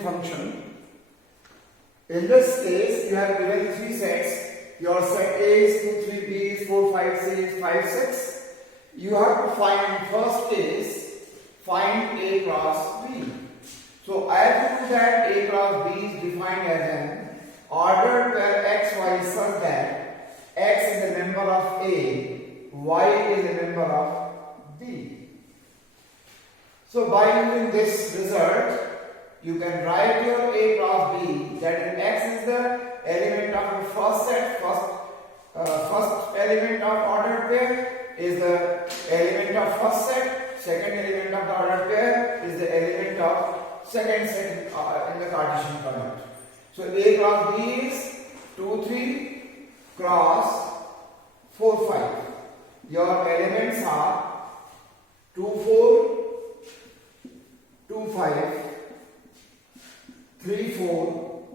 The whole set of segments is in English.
union function. In this case, you have given three sets. Your set A is 2, 3, B is 4, 5, 6, 5, 6. You have to find in first case, find A cross B. So as you know that A cross B is defined as an ordered pair X, Y such that X is a member of A, Y is a member of B. So by using this result, you can write your A cross B, that is X is the element of the first set, first element of ordered pair is the element of first set, second element of the ordered pair is the element of second set in the Cartesian product. So A cross B is 2, 3 cross 4, 5. Your elements are 2, 4, 2, 5, 3, 4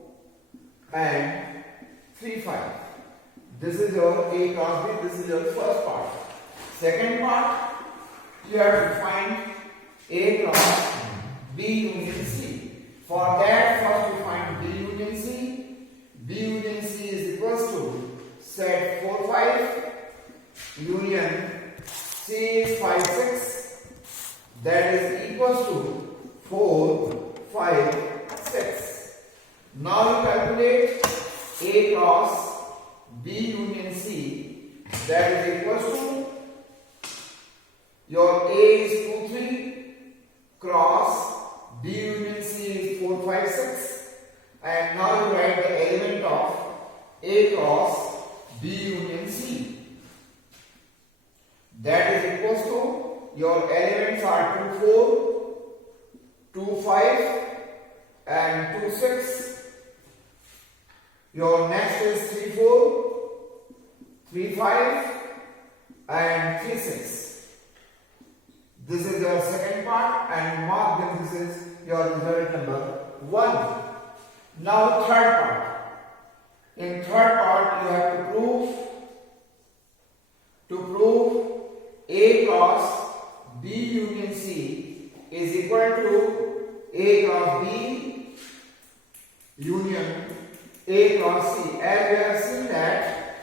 and 3, 5. This is your A cross B, this is your first part. Second part, you have to find A cross B union C. For that, first you find B union C. B union C is equals to set 4, 5 union C is 5, 6. That is equals to 4, 5, 6. Now you calculate A cross B union C. That is equals to your A is 2, 3 cross B union C is 4, 5, 6. And now you write the element of A cross B union C. That is equals to your elements are 2, 4, 2, 5 and 2, 6. Your next is 3, 4, 3, 5 and 3, 6. This is your second part and mark that this is your result number 1. Now third part. In third part you have to prove A cross B union C is equal to A cross B union A cross C. As we have seen that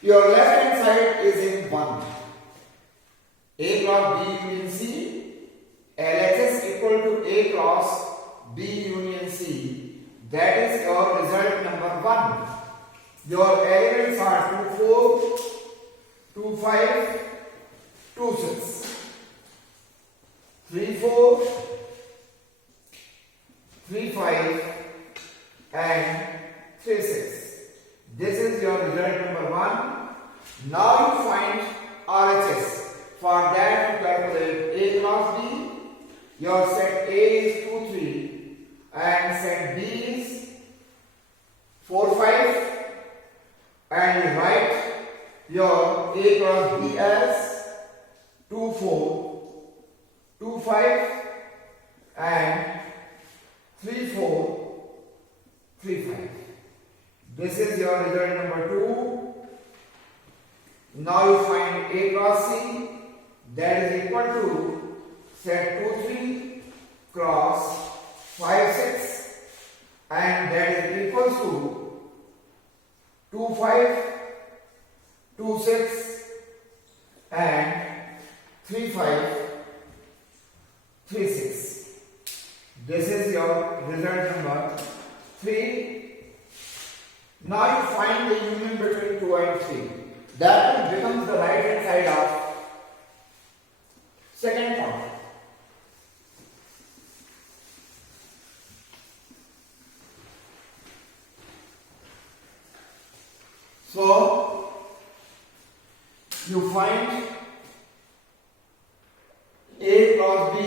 your left hand side is in 1. A cross B union C, LHS equal to A cross B union C. That is your result number 1. Your elements are 2, 4, 2, 5, 2, 6. 3, 4, 3, 5 and 3, 6. This is your result number 1. Now you find RHS. For that you calculate A cross B. Your set A is 2, 3 and set B is 4, 5 and you write your A cross B as 2, 4, 2, 5 and 3, 4, 3, 5. This is your result number 2. Now you find A cross C. That is equal to set 2, 3 cross 5, 6 and that is equals to 2, 5, 2, 6 and 3, 5, 3, 6. This is your result number 3. Now you find the union between 2 and 3. That becomes the right hand side of second part. So you find A cross B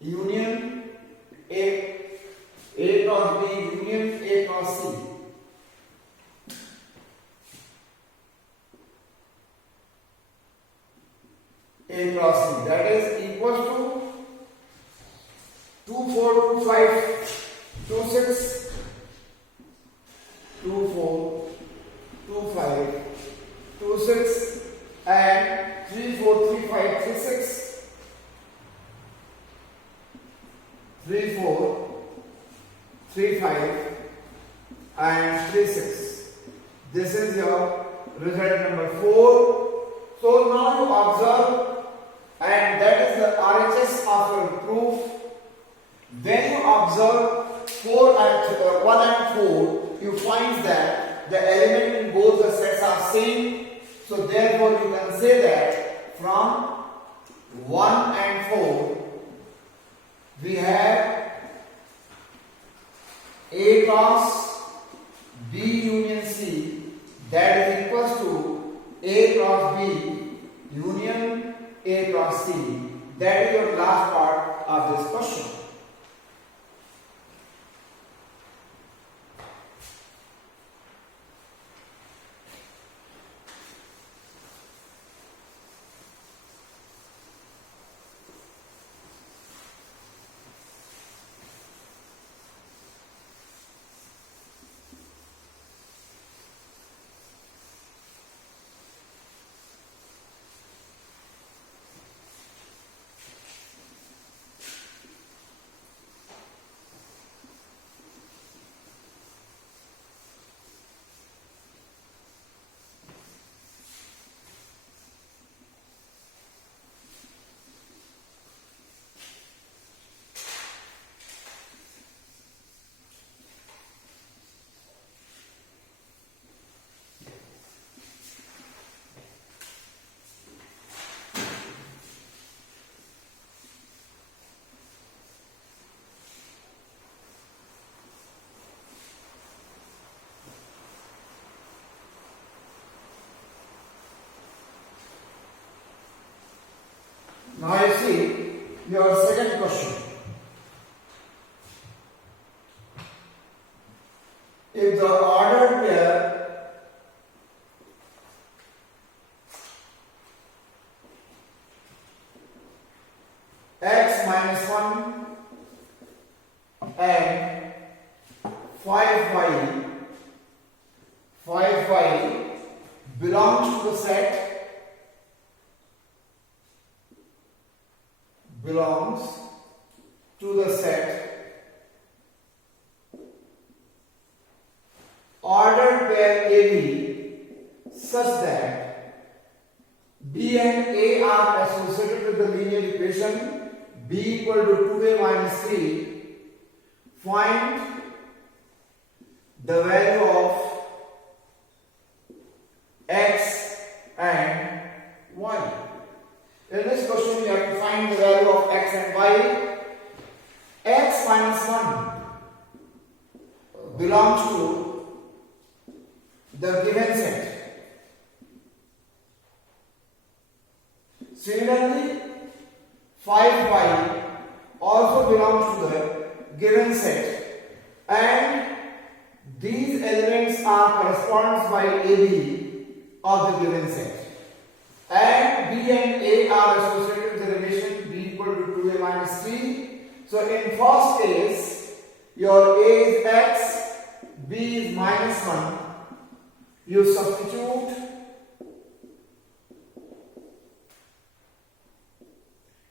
union A cross B union A cross C. A cross C, that is equals to 2, 4, 2, 5, 2, 6, 2, 4, 2, 5, 2, 6 and 3, 4, 3, 5, 3, 6. 3 4, 3 5 and 3 6. This is your result number 4. So now you observe, and that is the RHS of your proof. When you observe 4 and 1 and 4, you find that the element in both the sets are same. So therefore you can say that from 1 and 4 we have A cross B union C, that is equals to A cross B union A cross C. That is your last part of this question. Now you see your second question. If the ordered pair x minus 1 and 5y belongs to the set ordered pair AB such that B and A are associated with the linear equation B equal to 2A minus 3, find the value of x and y. In this question, we have to find the value of x and y. X minus 1 belongs to the given set. Similarly, 5y also belongs to the given set, and these elements are corresponds by AB of the given set. And B and A are associated with the relation B equal to 2A minus 3. So in first case, your A is x, B is minus 1. You substitute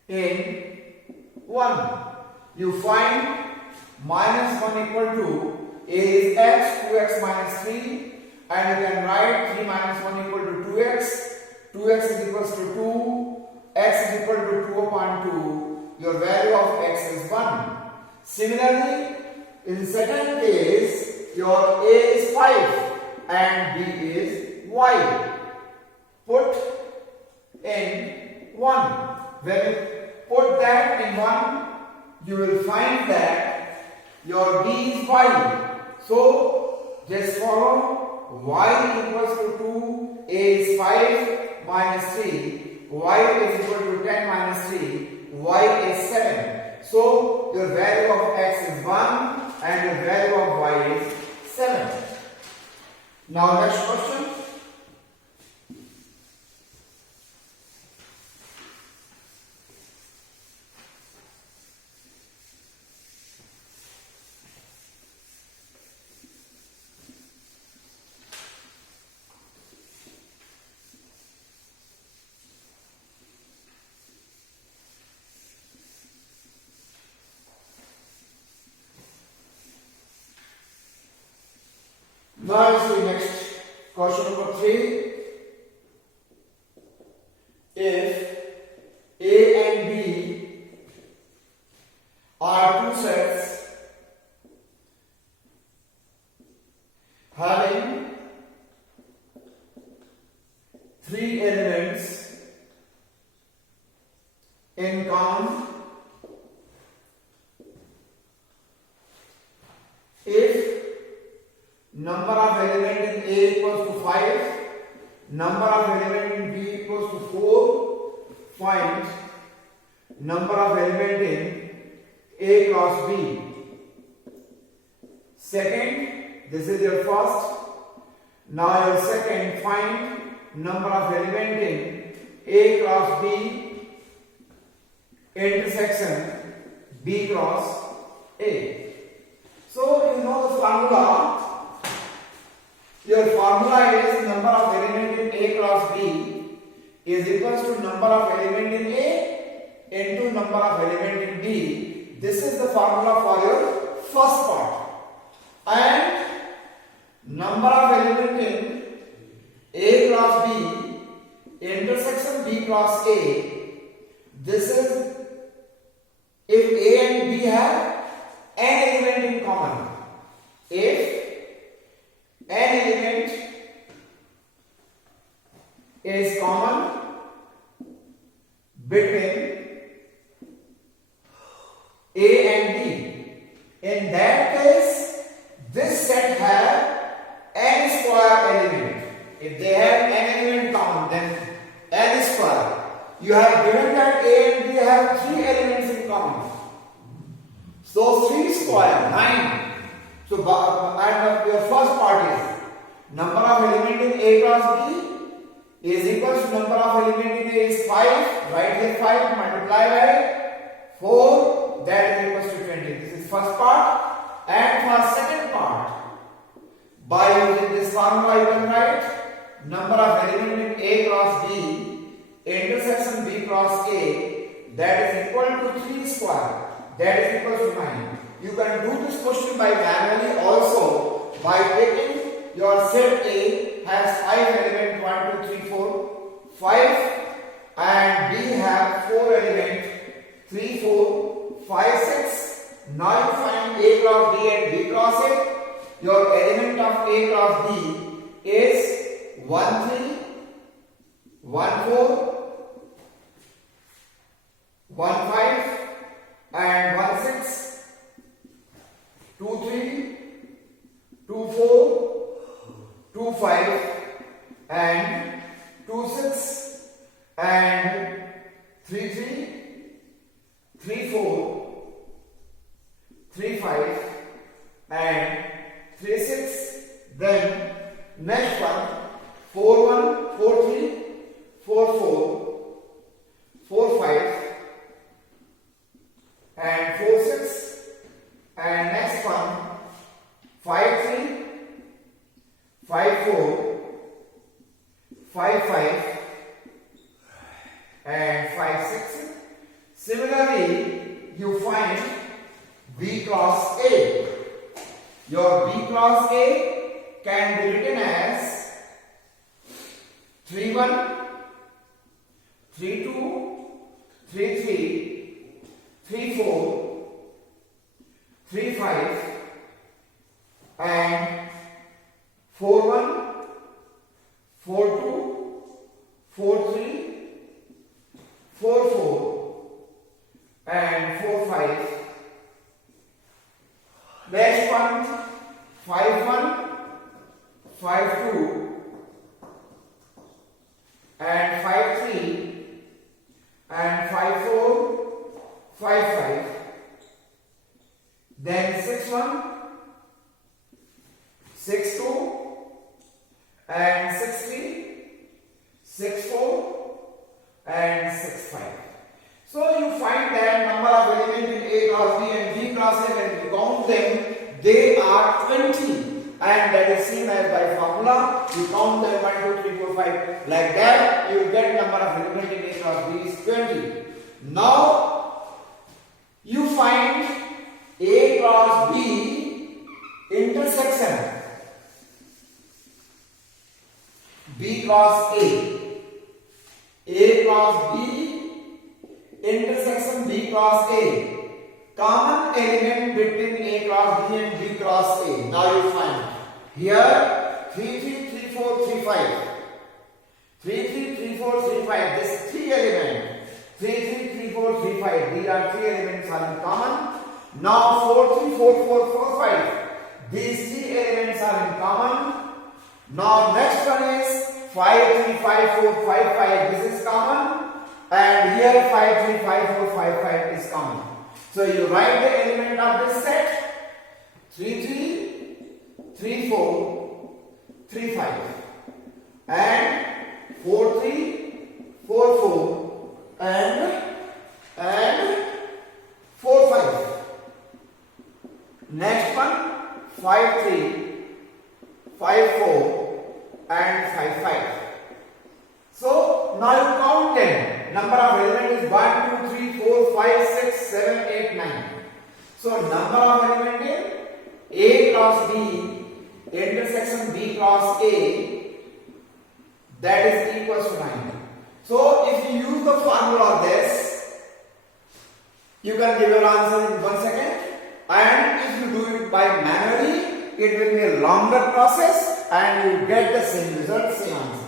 in 1. You find minus 1 equal to A is x, 2x minus 3, and you can write 3 minus 1 equal to 2x. 2x is equals to 2, x is equal to 2 upon 2, your value of x is 1. Similarly, in second case, your A is 5 and B is y. Put in 1. When you put that in 1, you will find that your B is y. So, just follow y equals to 2, A is 5 minus 3, y is equal to 10 minus 3, y is 7. So your value of x is 1 and your value of y is 7. Now next question. Now let's see next question number 3. If A and B are two sets having three elements in common, if number of elements in A equals to 5, number of elements in B equals to 4, find number of elements in A cross B. Second, this is your first. Now your second, find number of elements in A cross B intersection B cross A. So you know the formula. Your formula is number of elements in A cross B is equals to number of elements in A into number of elements in B. This is the formula for your first part. And number of elements in A cross B intersection B cross A. This is if A and B have an element in common. If an element is common between A and B, in that case this set have n square element. If they have n element common, then n square. You have given that A and B have three elements in common. So 3 square, 9. So and your first part is number of elements in A cross B is equal to number of elements in A is 5. Write here 5 multiply by 4, that is equal to 20. This is first part. And for second part, by using this formula you can write number of elements in A cross B intersection B cross A, that is equal to 3 square, that is equal to 9. You can do this question by manually also by taking your set A has 5 elements 1, 2, 3, 4, 5 and B have 4 elements 3, 4, 5, 6. Now you find A cross B and B cross A. Your element of A cross B is 1, 3, 1, 4, 1, 5 and 1, 6, 2, 3, 2, 4, 2, 5 and 2, 6 and 3, 3, 3, 4, 3, 5 and 3, 6. Then next one 4, 1, 4, 3, 4, 4, 4, 5 and 4, 6 and next one 5, 3, 5, 4, 5, 5 and 5, 6. Similarly, you find B cross A. Your B cross A can be written as 3, 1, 3, 2, 3, 3, 3, 4, 3, 5 and 4, 1, 4, 2, 4, 3, 4, 4 and 4, 5. Next one 5, 1, 5, 2 and 5, 3 and 5, 4, 5, 5. Then 6, 1, 6, 2 and 6, 3, 6, 4 and 6, 5. So you find that number of elements in A cross B and B cross A, and you count them, they are 20. And that is seen as by formula. You count them 1, 2, 3, 4, 5. Like that, you will get number of elements in A cross B is 20. Now, you find A cross B intersection cross A cross B, intersection B cross A. Common element between A cross B and B cross A. Now you find here 3, 3, 3, 4, 3, 5. 3, 3, 3, 4, 3, 5. This 3 element. 3, 3, 3, 4, 3, 5. These are 3 elements are in common. Now 4, 3, 4, 4, 4, 5. These 3 elements are in common. Now next one is 5, 3, 5, 4, 5, 5. This is common. And here 5, 3, 5, 4, 5, 5 is common. So you write the element of this set 3, 3, 3, 4, 3, 5 and 4, 3, 4, 4 and 4, 5. Next one 5, 3, 5, 4 and 5, 5. So now you count them. Number of elements is 1, 2, 3, 4, 5, 6, 7, 8, 9. So number of elements is A cross B intersection B cross A, that is equals to 9. So if you use the formula of this, you can give your answer in 1 second. And if you do it by manually, it will be a longer process and you get the same result, same answer.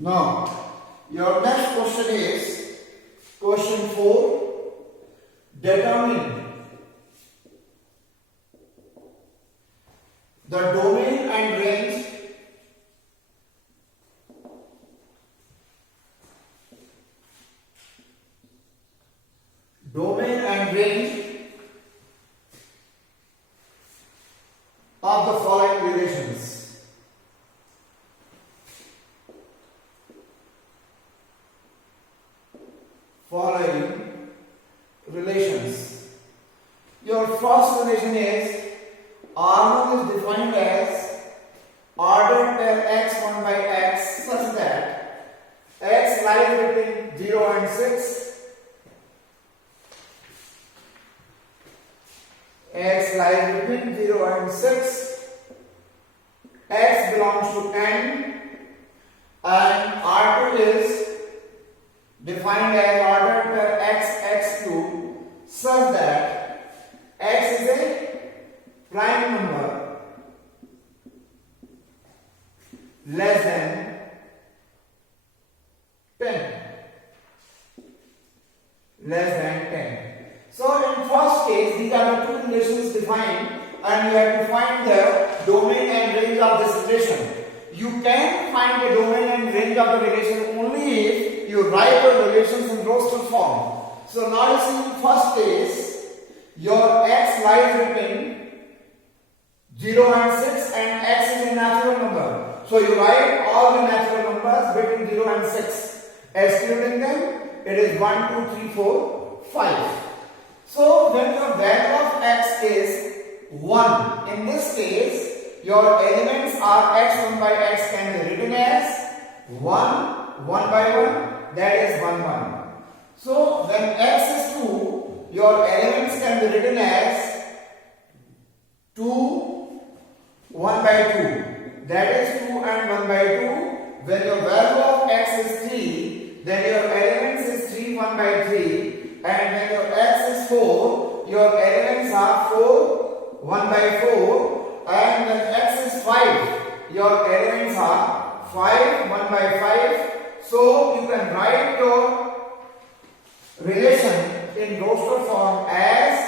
Now, your next question is question 4. Determine the domain and range of the following relations. Following relations. Your first relation is R1 is defined as ordered pair x 1 by x such that x lies between 0 and 6. X lies between 0 and 6. X belongs to n, and R2 is defined as ordered pair x2 such that x is a prime number less than 10. Less than 10. So in first case, these are the two relations defined, and you have to find the domain and range of this relation. You can find the domain and range of the relation only if you write the relations in roster form. So now you see in first case, your x lies between 0 and 6 and x is a natural number. So you write all the natural numbers between 0 and 6. Excluding them, it is 1, 2, 3, 4, 5. So when your value of x is 1, in this case, your elements are x1 by x can be written as 1 by 1, that is 1, 1. So when x is 2, your elements can be written as 2, 1 by 2, that is 2 and 1 by 2. When your value of x is 3, then your elements is 3, 1 by 3. And when your x is 4, your elements are 4, 1 by 4. And when x is 5, your elements are 5, 1 by 5. So you can write your relation in roster form as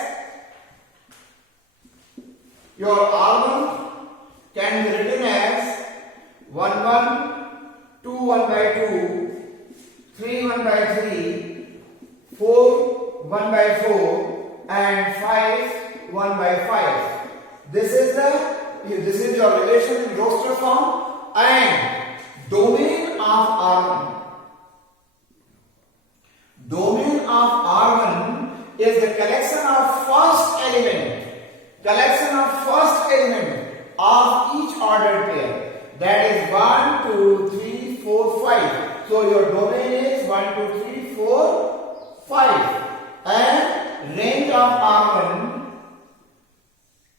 your R1 can be written as 1, 1, 2, 3, 4 1 by 4, and 5 1 by 5. This is your relation in roster form and domain of R1. Domain of R1 is the collection of first element of each ordered pair. That is 1, 2, 3, 4, 5. So your domain is 1, 2, 3, 4, 5. And range of R1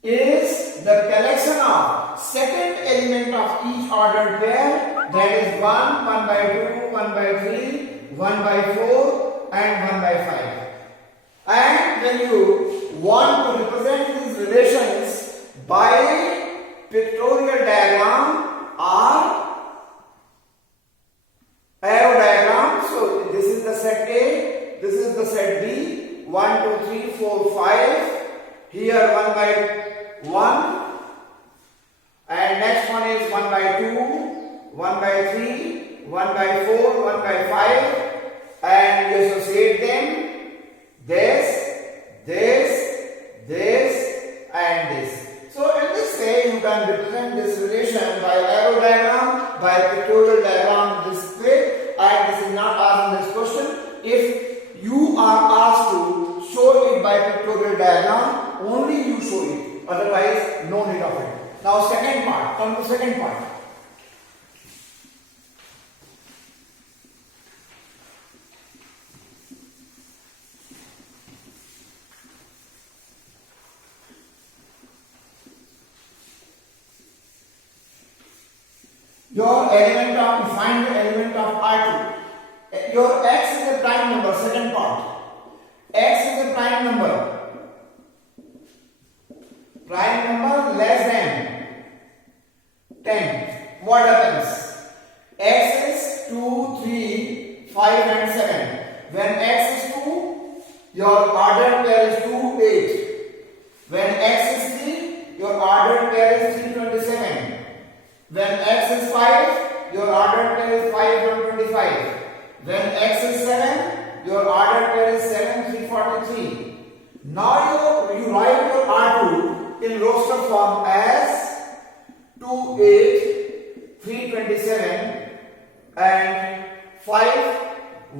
is the collection of second element of each ordered pair. That is 1, 1 by 2, 1 by 3, 1 by 4, and 1 by 5. And when you want to represent these relations by pictorial diagram or arrow diagram, so this is the set A, this is the set B, 1, 2, 3, 4, 5, here 1 by 1, and next one is 1 by 2, 1 by 3, 1 by 4, 1 by 5, and you associate them, this, and this. So in this way you can represent this relation by arrow diagram, by pictorial diagram this way, and this is not asked in this question. If you are asked to show it by pictorial diagram, only you show it, otherwise no need of it. Now second part, come to second part. Find the element of R2. Your x is a prime number, second part. X is a prime number. Prime number less than 10. What happens? X is 2, 3, 5 and 7. When x is 2, your ordered pair is 2, 8. When x is 3, your ordered pair is 3, 27. When x is 5, your ordered pair is 5, 125. When x is 7, your ordered pair is 7, 343. Now you write your R2 in roster form as 2, 8, 3, 27 and 5,